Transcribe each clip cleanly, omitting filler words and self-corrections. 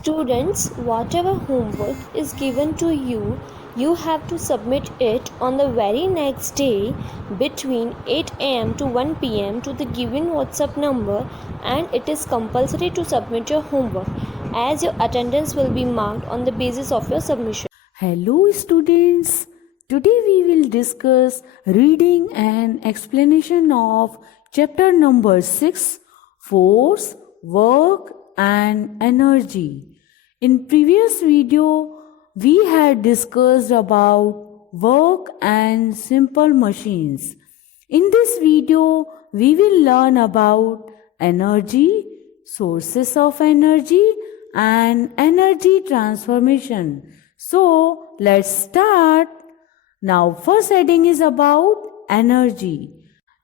Students, whatever homework is given to you, you have to submit it on the very next day between 8 am to 1 pm to the given WhatsApp number, and it is compulsory to submit your homework as your attendance will be marked on the basis of your submission. Hello students, today we will discuss reading and explanation of chapter number 6, Force, Work and Energy. In previous video, we had discussed about work and simple machines. In this video, we will learn about energy, sources of energy and energy transformation. So, let's start. Now, first heading is about energy.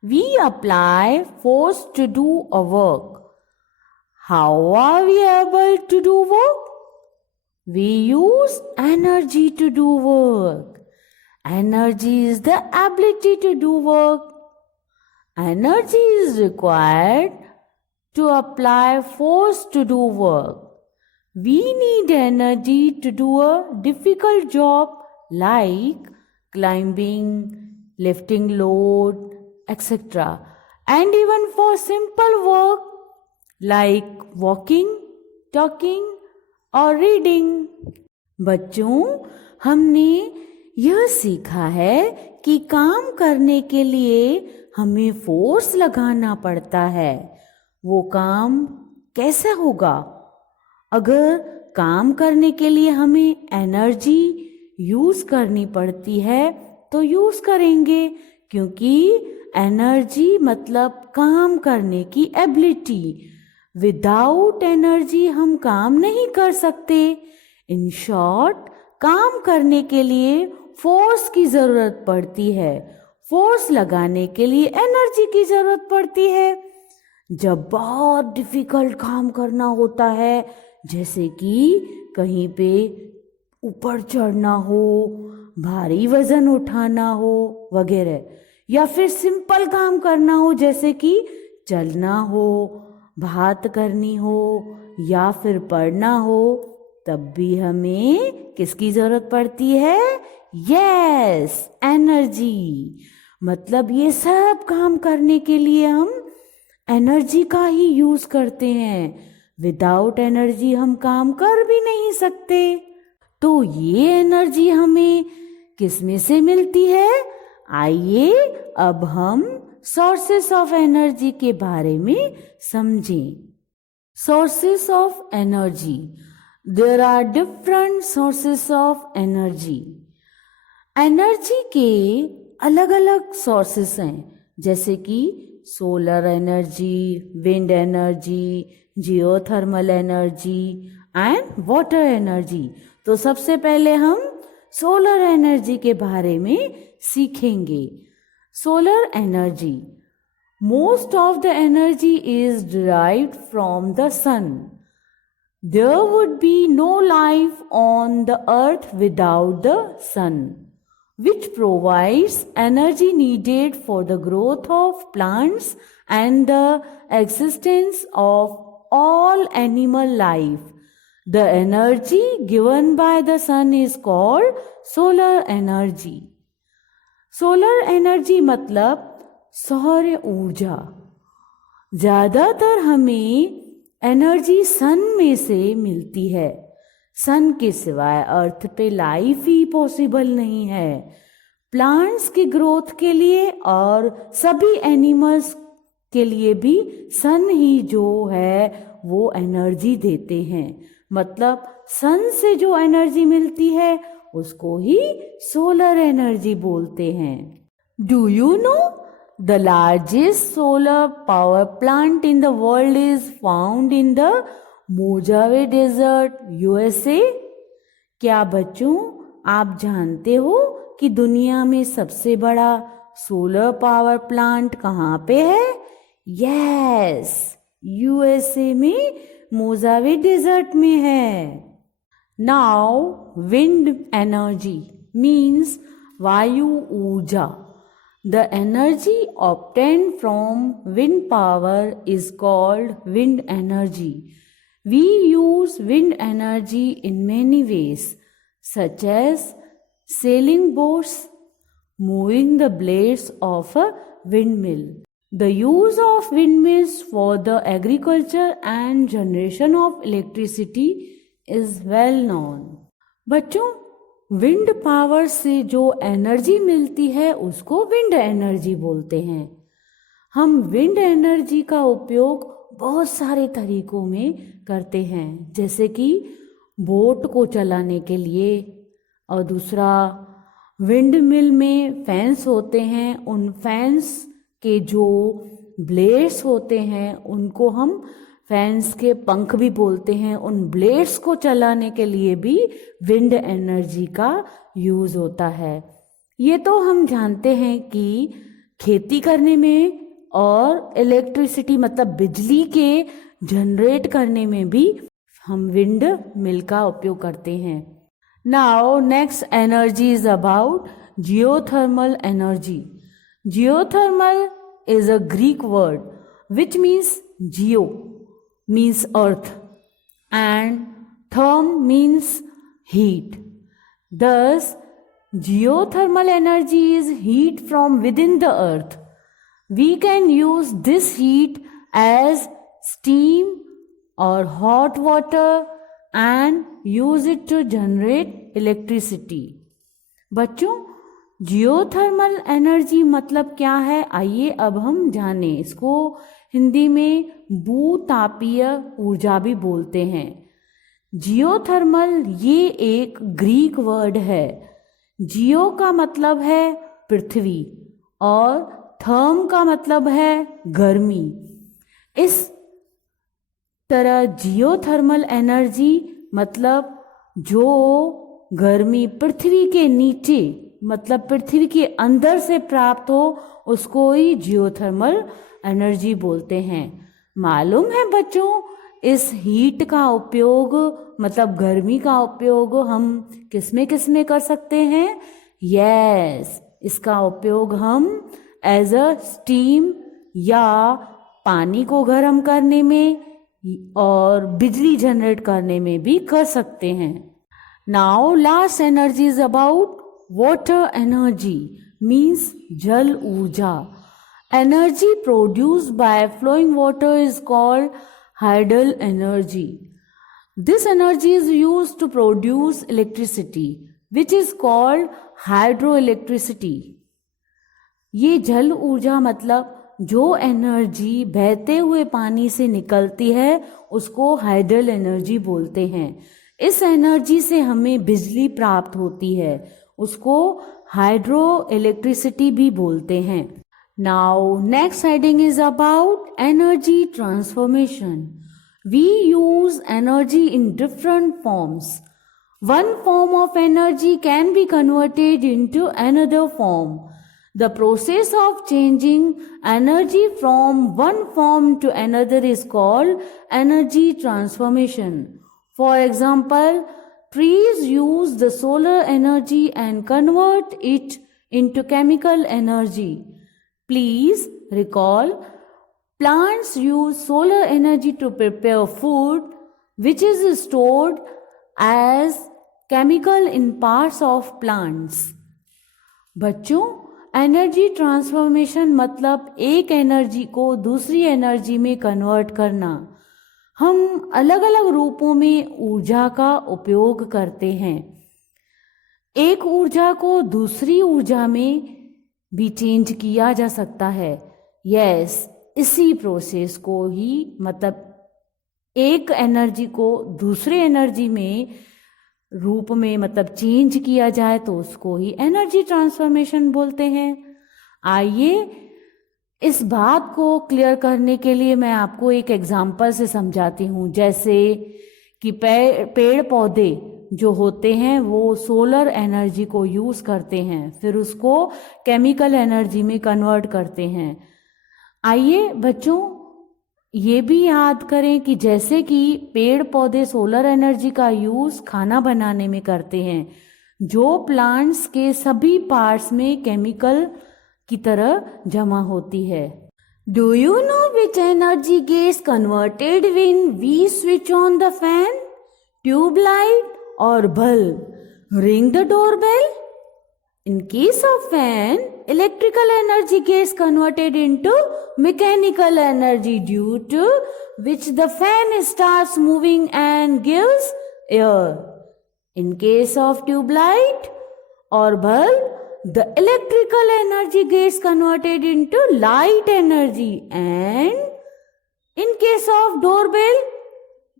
We apply force to do a work. How are we able to do work? We use energy to do work. Energy is the ability to do work. Energy is required to apply force to do work. We need energy to do a difficult job like climbing, lifting load, etc. And even for simple work like walking, talking और reading. बच्चों, हमने यह सीखा है कि काम करने के लिए हमें फोर्स लगाना पड़ता है. वो काम कैसे होगा? अगर काम करने के लिए हमें एनर्जी यूज करनी पड़ती है तो यूज करेंगे, क्योंकि एनर्जी मतलब काम करने की एबिलिटी. विदाउट एनर्जी हम काम नहीं कर सकते. इन शॉर्ट, काम करने के लिए फोर्स की जरूरत पड़ती है. फोर्स लगाने के लिए एनर्जी की जरूरत पड़ती है. जब बहुत डिफिकल्ट काम करना होता है, जैसे कि कहीं पे ऊपर चढ़ना हो, भारी वजन उठाना हो वगैरह, या फिर सिंपल काम करना हो जैसे कि चलना हो, बात करनी हो या फिर पढ़ना हो, तब भी हमें किसकी जरूरत पड़ती है? Yes, energy. मतलब ये सब काम करने के लिए हम एनर्जी का ही यूज करते हैं. विदाउट एनर्जी हम काम कर भी नहीं सकते. तो ये एनर्जी हमें किस में से मिलती है? आइए अब हम सोर्सेस ऑफ एनर्जी के बारे में समझें. Sources of energy. There are different sources of energy. Energy के अलग अलग सोर्सेस हैं, जैसे कि solar energy, wind energy, geothermal energy and water energy. तो सबसे पहले हम सोलर एनर्जी के बारे में सीखेंगे. Solar energy. Most of the energy is derived from the sun. There would be no life on the earth without the sun, which provides energy needed for the growth of plants and the existence of all animal life. The energy given by the sun is called solar energy. Solar energy मतलब सौर ऊर्जा. ज़्यादातर हमें energy सन में से मिलती है. सन के सिवाय अर्थ पे लाइफ ही पॉसिबल नहीं है. प्लांट्स की ग्रोथ के लिए और सभी एनिमल्स के लिए भी सन ही जो है वो एनर्जी देते हैं. मतलब सन से जो एनर्जी मिलती है उसको ही सोलर एनर्जी बोलते हैं. Do you know the largest solar power plant in the world is found in the मोजावे डेजर्ट, यूएसए. क्या बच्चों, आप जानते हो कि दुनिया में सबसे बड़ा सोलर पावर प्लांट कहाँ पे है? यस, यूएसए में मोजावे डेजर्ट में है. Now, wind energy means Vayu Urja. The energy obtained from wind power is called wind energy. We use wind energy in many ways, such as sailing boats, moving the blades of a windmill. The use of windmills for the agriculture and generation of electricity is well known. बच्चों, wind power से जो energy मिलती है उसको wind energy बोलते हैं। हम wind energy का उपयोग बहुत सारे तरीकों में करते हैं, जैसे कि बोट को चलाने के लिए, और दूसरा विंड मिल में फैंस होते हैं, उन फैंस के जो ब्लेड्स होते हैं उनको हम फैंस के पंख भी बोलते हैं। उन ब्लेड्स को चलाने के लिए भी विंड एनर्जी का यूज़ होता है। ये तो हम जानते हैं कि खेती करने में और इलेक्ट्रिसिटी मतलब बिजली के जनरेट करने में भी हम विंड मिल का उपयोग करते हैं। Now next energy is about geothermal energy. Geothermal is a Greek word which means geo means earth and therm means heat. Thus, geothermal energy is heat from within the earth. We can use this heat as steam or hot water and use it to generate electricity. बच्चों, geothermal energy मतलब क्या है, आइए अब हम जाने। इसको हिंदी में भूतापीय ऊर्जा भी बोलते हैं। जियोथर्मल ये एक ग्रीक वर्ड है। जियो का मतलब है पृथ्वी और थर्म का मतलब है गर्मी। इस तरह जियोथर्मल एनर्जी मतलब जो गर्मी पृथ्वी के नीचे मतलब पृथ्वी के अंदर से प्राप्त हो उसको ही जियोथर्मल एनर्जी बोलते हैं। मालूम है बच्चों, इस हीट का उपयोग मतलब गर्मी का उपयोग हम किसमें कर सकते हैं? यस, इसका उपयोग हम एज अ स्टीम या पानी को गर्म करने में और बिजली जनरेट करने में भी कर सकते हैं। Now last energy is about water energy means jal urja. Energy produced by flowing water is called hydel energy. This energy is used to produce electricity which is called hydroelectricity. ये जल ऊर्जा मतलब जो एनर्जी बहते हुए पानी से निकलती है उसको हाइडल एनर्जी बोलते हैं। इस एनर्जी से हमें बिजली प्राप्त होती है, उसको हाइड्रो इलेक्ट्रिसिटी भी बोलते हैं। Now next heading is about energy transformation. We use energy in different forms. One form of energy can be converted into another form. The process of changing energy from one form to another is called energy transformation. For example, trees use the solar energy and convert it into chemical energy. Please recall, plants use solar energy to prepare food, which is stored as chemical in parts of plants. बच्चों, energy transformation मतलब एक energy को दूसरी energy में convert करना। हम अलग अलग रूपों में ऊर्जा का उपयोग करते हैं। एक ऊर्जा को दूसरी ऊर्जा में भी चेंज किया जा सकता है। यस, इसी प्रोसेस को ही मतलब एक एनर्जी को दूसरे एनर्जी में रूप में मतलब चेंज किया जाए तो उसको ही एनर्जी ट्रांसफॉर्मेशन बोलते हैं। आइए इस बात को क्लियर करने के लिए मैं आपको एक एग्जाम्पल से समझाती हूँ। जैसे कि पेड़ पौधे जो होते हैं वो सोलर एनर्जी को यूज़ करते हैं, फिर उसको केमिकल एनर्जी में कन्वर्ट करते हैं। आइए बच्चों ये भी याद करें कि जैसे कि पेड़ पौधे सोलर एनर्जी का यूज़ खाना बनाने में करते हैं, जो प्लांट्स के सभी पार्ट्स में केमिकल की तरह जमा होती है। Do you know which energy gets converted when we switch on the fan, tube light, or bulb? Ring the doorbell? In case of fan, electrical energy gets converted into mechanical energy due to which the fan starts moving and gives air. In case of tube light or bulb, the electrical energy gets converted into light energy, and in case of doorbell,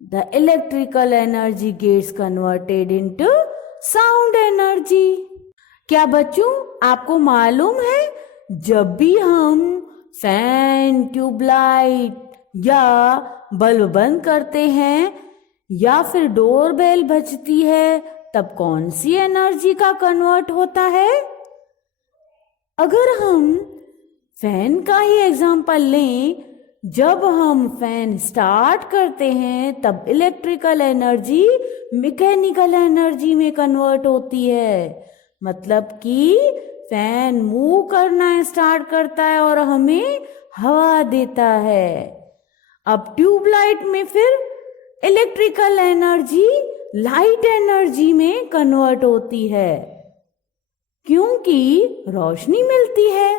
the electrical energy gets converted into sound energy. क्या बच्चों आपको मालूम है, जब भी हम fan, tubelight या bulb बंद करते हैं या फिर डोरबेल बजती है, तब कौन सी एनर्जी का कन्वर्ट होता है? अगर हम फैन का ही एग्जांपल लें, जब हम फैन स्टार्ट करते हैं तब इलेक्ट्रिकल एनर्जी मैकेनिकल एनर्जी में कन्वर्ट होती है। मतलब कि फैन मूव करना स्टार्ट करता है और हमें हवा देता है। अब ट्यूबलाइट में फिर इलेक्ट्रिकल एनर्जी लाइट एनर्जी में कन्वर्ट होती है क्योंकि रोशनी मिलती है।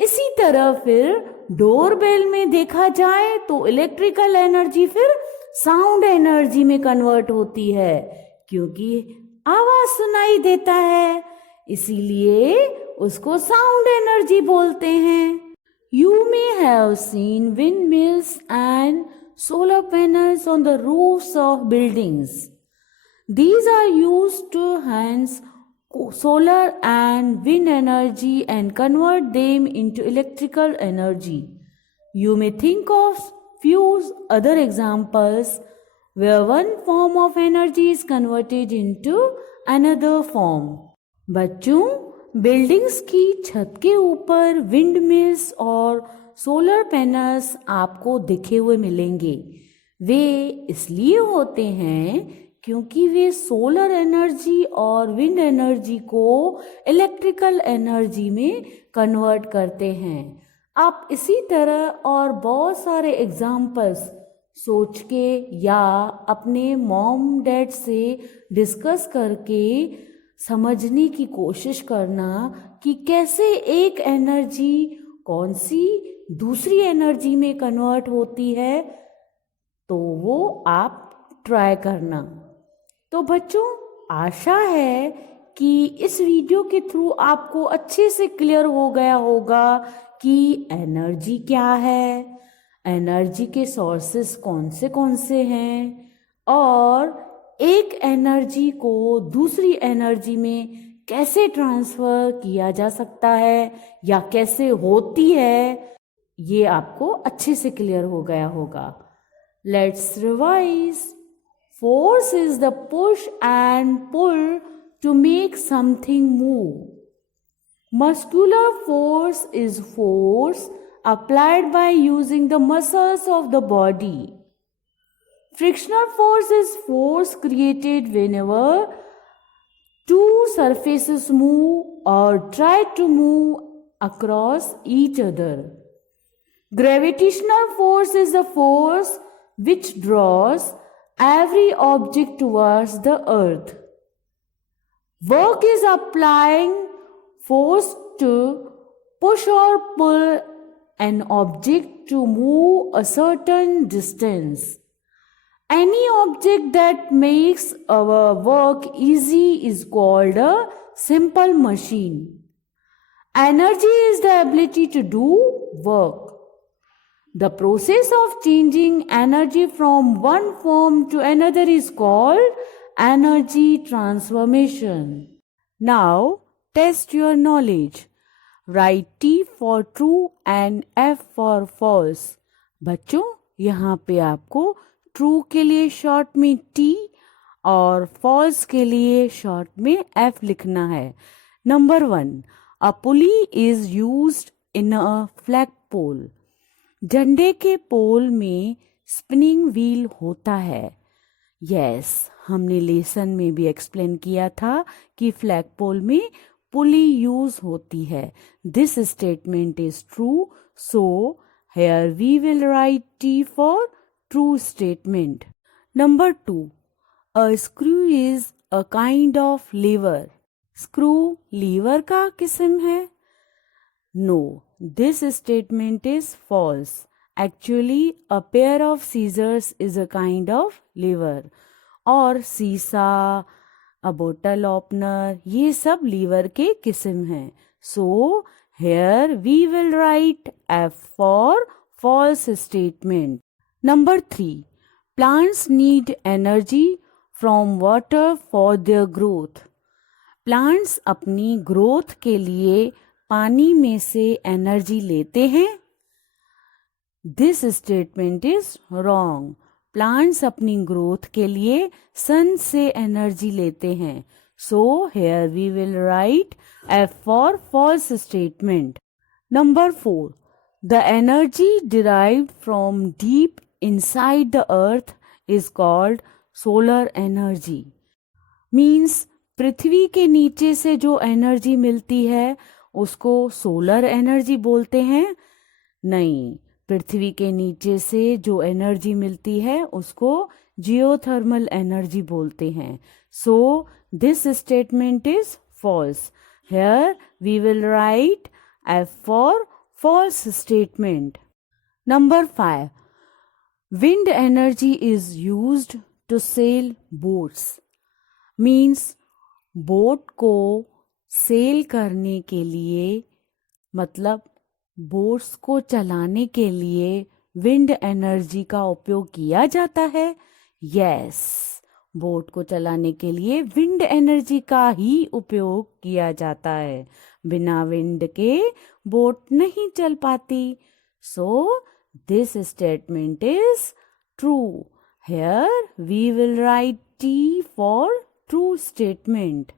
इसी तरह फिर डोरबेल में देखा जाए तो इलेक्ट्रिकल एनर्जी फिर साउंड एनर्जी में कन्वर्ट होती है क्योंकि आवाज सुनाई देता है, इसीलिए उसको साउंड एनर्जी बोलते हैं। You may have seen windmills and solar panels on the roofs of buildings. These are used to harness solar and wind energy and convert them into electrical energy. You may think of few other examples where one form of energy is converted into another form. बच्चों, buildings की छत के ऊपर wind mills और solar panels आपको दिखे हुए मिलेंगे। वे इसलिए होते हैं क्योंकि वे सोलर एनर्जी और विंड एनर्जी को इलेक्ट्रिकल एनर्जी में कन्वर्ट करते हैं। आप इसी तरह और बहुत सारे एग्जाम्पल्स सोच के या अपने मॉम डैड से डिस्कस करके समझने की कोशिश करना कि कैसे एक एनर्जी कौन सी दूसरी एनर्जी में कन्वर्ट होती है, तो वो आप ट्राई करना। तो बच्चों, आशा है कि इस वीडियो के थ्रू आपको अच्छे से क्लियर हो गया होगा कि एनर्जी क्या है, एनर्जी के सोर्सेस कौन से हैं और एक एनर्जी को दूसरी एनर्जी में कैसे ट्रांसफर किया जा सकता है या कैसे होती है, ये आपको अच्छे से क्लियर हो गया होगा। Let's revise. Force is the push and pull to make something move. Muscular force is force applied by using the muscles of the body. Frictional force is force created whenever two surfaces move or try to move across each other. Gravitational force is the force which draws every object towards the earth. Work is applying force to push or pull an object to move a certain distance. Any object that makes our work easy is called a simple machine. Energy is the ability to do work. The process of changing energy from one form to another is called energy transformation. Now, test your knowledge. Write T for true and F for false. बच्चों, यहाँ पे आपको true के लिए short में T और false के लिए शॉर्ट में F लिखना है। Number 1, a pulley is used in a flagpole. झंडे के पोल में स्पिनिंग व्हील होता है। यस, हमने लेसन में भी एक्सप्लेन किया था कि फ्लैग पोल में पुली यूज होती है। This statement is true, so Here we will write T for true statement. Number 2. A screw is a kind of lever. Screw lever का किस्म है? No, this statement is false. Actually, a pair of scissors is a kind of lever. और सीसा, a bottle opener, ये सब liver के किस्म हैं. So, here we will write F for false statement. Number 3. Plants need energy from water for their growth. Plants अपनी growth के लिए पानी में से एनर्जी लेते हैं? This statement is wrong. Plants अपनी ग्रोथ के लिए सन से एनर्जी लेते हैं. So here we will write F for false statement. Number 4. The energy derived from deep inside the earth is called solar energy. Means पृथ्वी के नीचे से जो एनर्जी मिलती है उसको सोलर एनर्जी बोलते हैं? नहीं, पृथ्वी के नीचे से जो एनर्जी मिलती है उसको जियोथर्मल एनर्जी बोलते हैं. So this statement is false. Here we will write F for false statement. Number 5. Wind energy is used to sail boats. Means boat को सेल करने के लिए, मतलब बोट्स को चलाने के लिए विंड एनर्जी का उपयोग किया जाता है. यस, बोट को चलाने के लिए विंड एनर्जी का ही उपयोग किया जाता है. बिना विंड के बोट नहीं चल पाती. So this statement is true. Here we will write T for true statement.